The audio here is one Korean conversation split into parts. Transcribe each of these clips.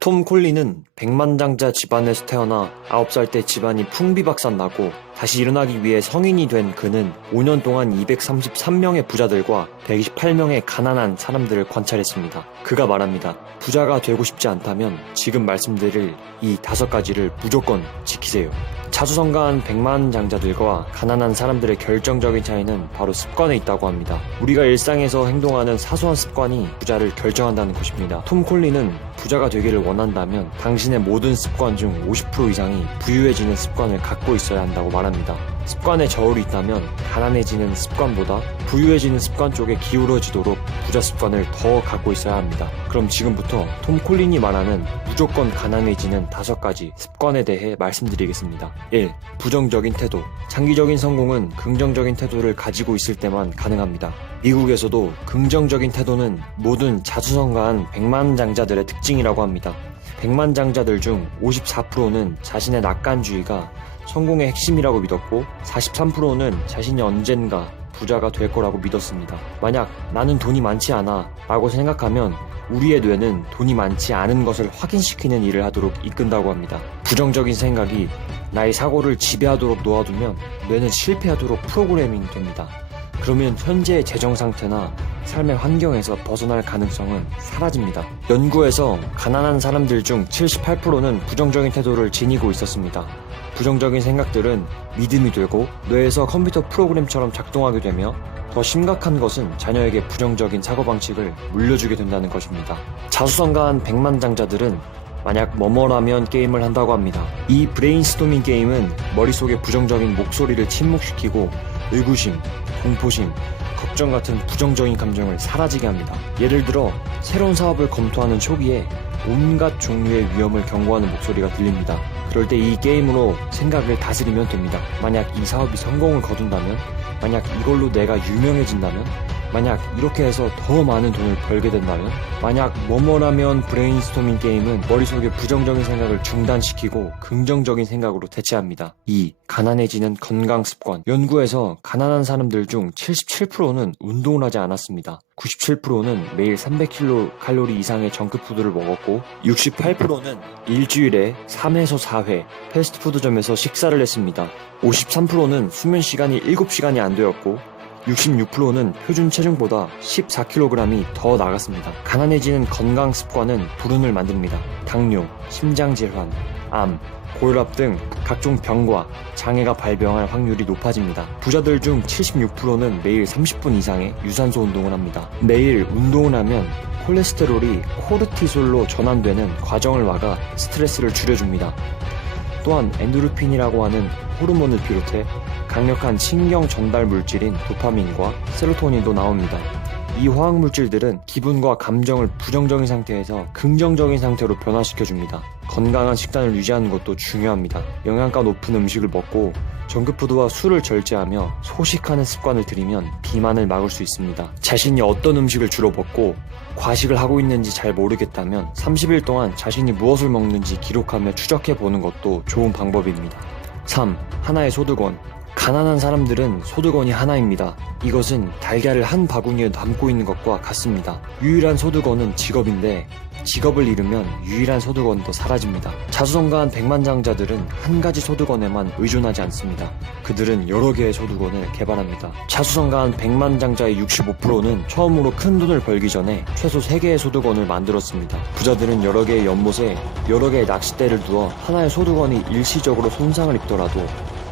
톰 콜린은 백만장자 집안에서 태어나 9살 때 집안이 풍비박산나고 다시 일어나기 위해 성인이 된 그는 5년 동안 233명의 부자들과 128명의 가난한 사람들을 관찰했습니다. 그가 말합니다. 부자가 되고 싶지 않다면 지금 말씀드릴 이 5가지를 무조건 지키세요. 자수성가한 백만장자들과 가난한 사람들의 결정적인 차이는 바로 습관에 있다고 합니다. 우리가 일상에서 행동하는 사소한 습관이 부자를 결정한다는 것입니다. 톰 콜린은 부자가 되기를 원한다면 당신의 모든 습관 중 50% 이상이 부유해지는 습관을 갖고 있어야 한다고 말합니다. 습관에 저울이 있다면 가난해지는 습관보다 부유해지는 습관 쪽에 기울어지도록 부자 습관을 더 갖고 있어야 합니다. 그럼 지금부터 톰 콜린이 말하는 무조건 가난해지는 5가지 습관에 대해 말씀드리겠습니다. 1. 부정적인 태도. 장기적인 성공은 긍정적인 태도를 가지고 있을 때만 가능합니다. 미국에서도 긍정적인 태도는 모든 자수성가한 백만장자들의 특징이라고 합니다. 백만장자들 중 54%는 자신의 낙관주의가 성공의 핵심이라고 믿었고 43%는 자신이 언젠가 부자가 될 거라고 믿었습니다. 만약 나는 돈이 많지 않아 라고 생각하면 우리의 뇌는 돈이 많지 않은 것을 확인시키는 일을 하도록 이끈다고 합니다. 부정적인 생각이 나의 사고를 지배하도록 놓아두면 뇌는 실패하도록 프로그래밍 됩니다. 그러면 현재의 재정 상태나 삶의 환경에서 벗어날 가능성은 사라집니다. 연구에서 가난한 사람들 중 78%는 부정적인 태도를 지니고 있었습니다. 부정적인 생각들은 믿음이 되고 뇌에서 컴퓨터 프로그램처럼 작동하게 되며 더 심각한 것은 자녀에게 부정적인 사고방식을 물려주게 된다는 것입니다. 자수성가한 백만장자들은 만약 뭐뭐라면 게임을 한다고 합니다. 이 브레인스토밍 게임은 머릿속의 부정적인 목소리를 침묵시키고 의구심, 공포심, 걱정 같은 부정적인 감정을 사라지게 합니다. 예를 들어 새로운 사업을 검토하는 초기에 온갖 종류의 위험을 경고하는 목소리가 들립니다. 그럴 때 이 게임으로 생각을 다스리면 됩니다. 만약 이 사업이 성공을 거둔다면, 만약 이걸로 내가 유명해진다면, 만약 이렇게 해서 더 많은 돈을 벌게 된다면, 만약 뭐뭐라면 브레인스토밍 게임은 머릿속의 부정적인 생각을 중단시키고 긍정적인 생각으로 대체합니다. 2. 가난해지는 건강 습관. 연구에서 가난한 사람들 중 77%는 운동을 하지 않았습니다. 97%는 매일 300kcal 이상의 정크푸드를 먹었고 68%는 일주일에 3에서 4회 패스트푸드점에서 식사를 했습니다. 53%는 수면 시간이 7시간이 안 되었고 66%는 표준 체중보다 14kg이 더 나갔습니다. 가난해지는 건강 습관은 불운을 만듭니다. 당뇨, 심장질환, 암, 고혈압 등 각종 병과 장애가 발병할 확률이 높아집니다. 부자들 중 76%는 매일 30분 이상의 유산소 운동을 합니다. 매일 운동을 하면 콜레스테롤이 코르티솔로 전환되는 과정을 막아 스트레스를 줄여줍니다. 또한 엔도르핀이라고 하는 호르몬을 비롯해 강력한 신경 전달 물질인 도파민과 세로토닌도 나옵니다. 이 화학 물질들은 기분과 감정을 부정적인 상태에서 긍정적인 상태로 변화시켜줍니다. 건강한 식단을 유지하는 것도 중요합니다. 영양가 높은 음식을 먹고 정크푸드와 술을 절제하며 소식하는 습관을 들이면 비만을 막을 수 있습니다. 자신이 어떤 음식을 주로 먹고 과식을 하고 있는지 잘 모르겠다면 30일 동안 자신이 무엇을 먹는지 기록하며 추적해보는 것도 좋은 방법입니다. 3. 하나의 소득원. 가난한 사람들은 소득원이 하나입니다. 이것은 달걀을 한 바구니에 담고 있는 것과 같습니다. 유일한 소득원은 직업인데 직업을 잃으면 유일한 소득원도 사라집니다. 자수성가한 백만장자들은 한 가지 소득원에만 의존하지 않습니다. 그들은 여러 개의 소득원을 개발합니다. 자수성가한 백만장자의 65%는 처음으로 큰 돈을 벌기 전에 최소 3개의 소득원을 만들었습니다. 부자들은 여러 개의 연못에 여러 개의 낚싯대를 두어 하나의 소득원이 일시적으로 손상을 입더라도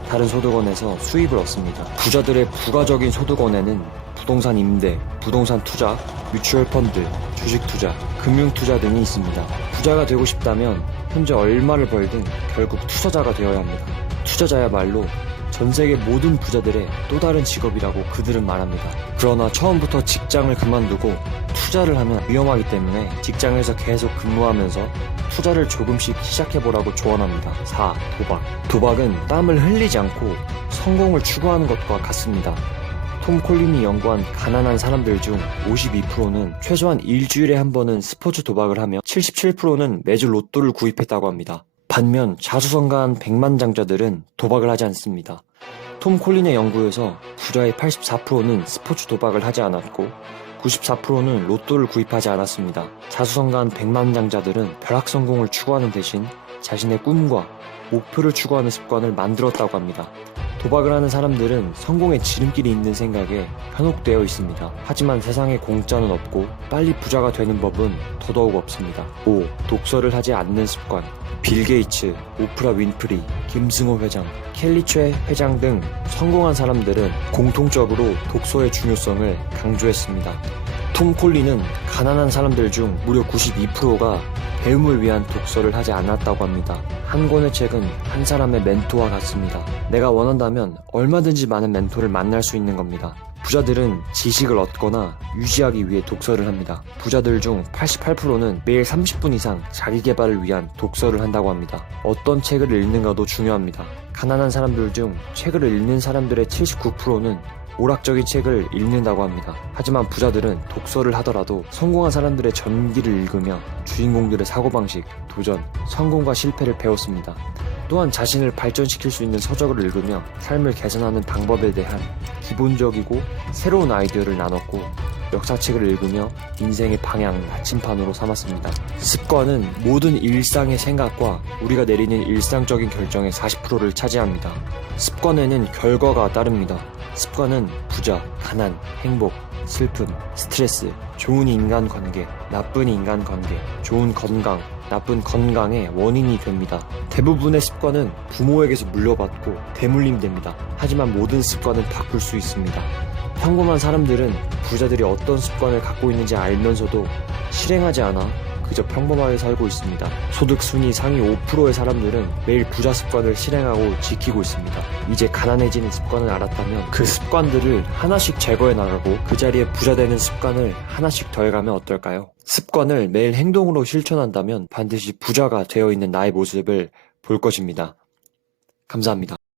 다른 소득원에서 수입을 얻습니다. 부자들의 부가적인 소득원에는 부동산 임대, 부동산 투자, 뮤추얼 펀드, 주식 투자, 금융 투자 등이 있습니다. 부자가 되고 싶다면 현재 얼마를 벌든 결국 투자자가 되어야 합니다. 투자자야말로 전 세계 모든 부자들의 또 다른 직업이라고 그들은 말합니다. 그러나 처음부터 직장을 그만두고 투자를 하면 위험하기 때문에 직장에서 계속 근무하면서 투자를 조금씩 시작해보라고 조언합니다. 4. 도박. 도박은 땀을 흘리지 않고 성공을 추구하는 것과 같습니다. 톰 콜린이 연구한 가난한 사람들 중 52%는 최소한 일주일에 한 번은 스포츠 도박을 하며 77%는 매주 로또를 구입했다고 합니다. 반면 자수성가한 백만장자들은 도박을 하지 않습니다. 톰 콜린의 연구에서 부자의 84%는 스포츠 도박을 하지 않았고 94%는 로또를 구입하지 않았습니다. 자수성가한 백만장자들은 벼락 성공을 추구하는 대신 자신의 꿈과 목표를 추구하는 습관을 만들었다고 합니다. 도박을 하는 사람들은 성공의 지름길이 있는 생각에 현혹되어 있습니다. 하지만 세상에 공짜는 없고 빨리 부자가 되는 법은 더더욱 없습니다. 5. 독서를 하지 않는 습관. 빌 게이츠, 오프라 윈프리, 김승호 회장, 켈리 최 회장 등 성공한 사람들은 공통적으로 독서의 중요성을 강조했습니다. 톰 콜리는 가난한 사람들 중 무려 92%가 배움을 위한 독서를 하지 않았다고 합니다. 한 권의 책은 한 사람의 멘토와 같습니다. 내가 원한다면 얼마든지 많은 멘토를 만날 수 있는 겁니다. 부자들은 지식을 얻거나 유지하기 위해 독서를 합니다. 부자들 중 88%는 매일 30분 이상 자기 개발을 위한 독서를 한다고 합니다. 어떤 책을 읽는가도 중요합니다. 가난한 사람들 중 책을 읽는 사람들의 79%는 오락적인 책을 읽는다고 합니다. 하지만 부자들은 독서를 하더라도 성공한 사람들의 전기를 읽으며 주인공들의 사고방식, 도전, 성공과 실패를 배웠습니다. 또한 자신을 발전시킬 수 있는 서적을 읽으며 삶을 개선하는 방법에 대한 기본적이고 새로운 아이디어를 나눴고 역사책을 읽으며 인생의 방향 나침판으로 삼았습니다. 습관은 모든 일상의 생각과 우리가 내리는 일상적인 결정의 40%를 차지합니다. 습관에는 결과가 따릅니다. 습관은 부자, 가난, 행복, 슬픔, 스트레스, 좋은 인간관계, 나쁜 인간관계, 좋은 건강, 나쁜 건강의 원인이 됩니다. 대부분의 습관은 부모에게서 물려받고 대물림됩니다. 하지만 모든 습관은 바꿀 수 있습니다. 평범한 사람들은 부자들이 어떤 습관을 갖고 있는지 알면서도 실행하지 않아 그저 평범하게 살고 있습니다. 소득 순위 상위 5%의 사람들은 매일 부자 습관을 실행하고 지키고 있습니다. 이제 가난해지는 습관을 알았다면 그 습관들을 하나씩 제거해 나가고 그 자리에 부자 되는 습관을 하나씩 더해가면 어떨까요? 습관을 매일 행동으로 실천한다면 반드시 부자가 되어 있는 나의 모습을 볼 것입니다. 감사합니다.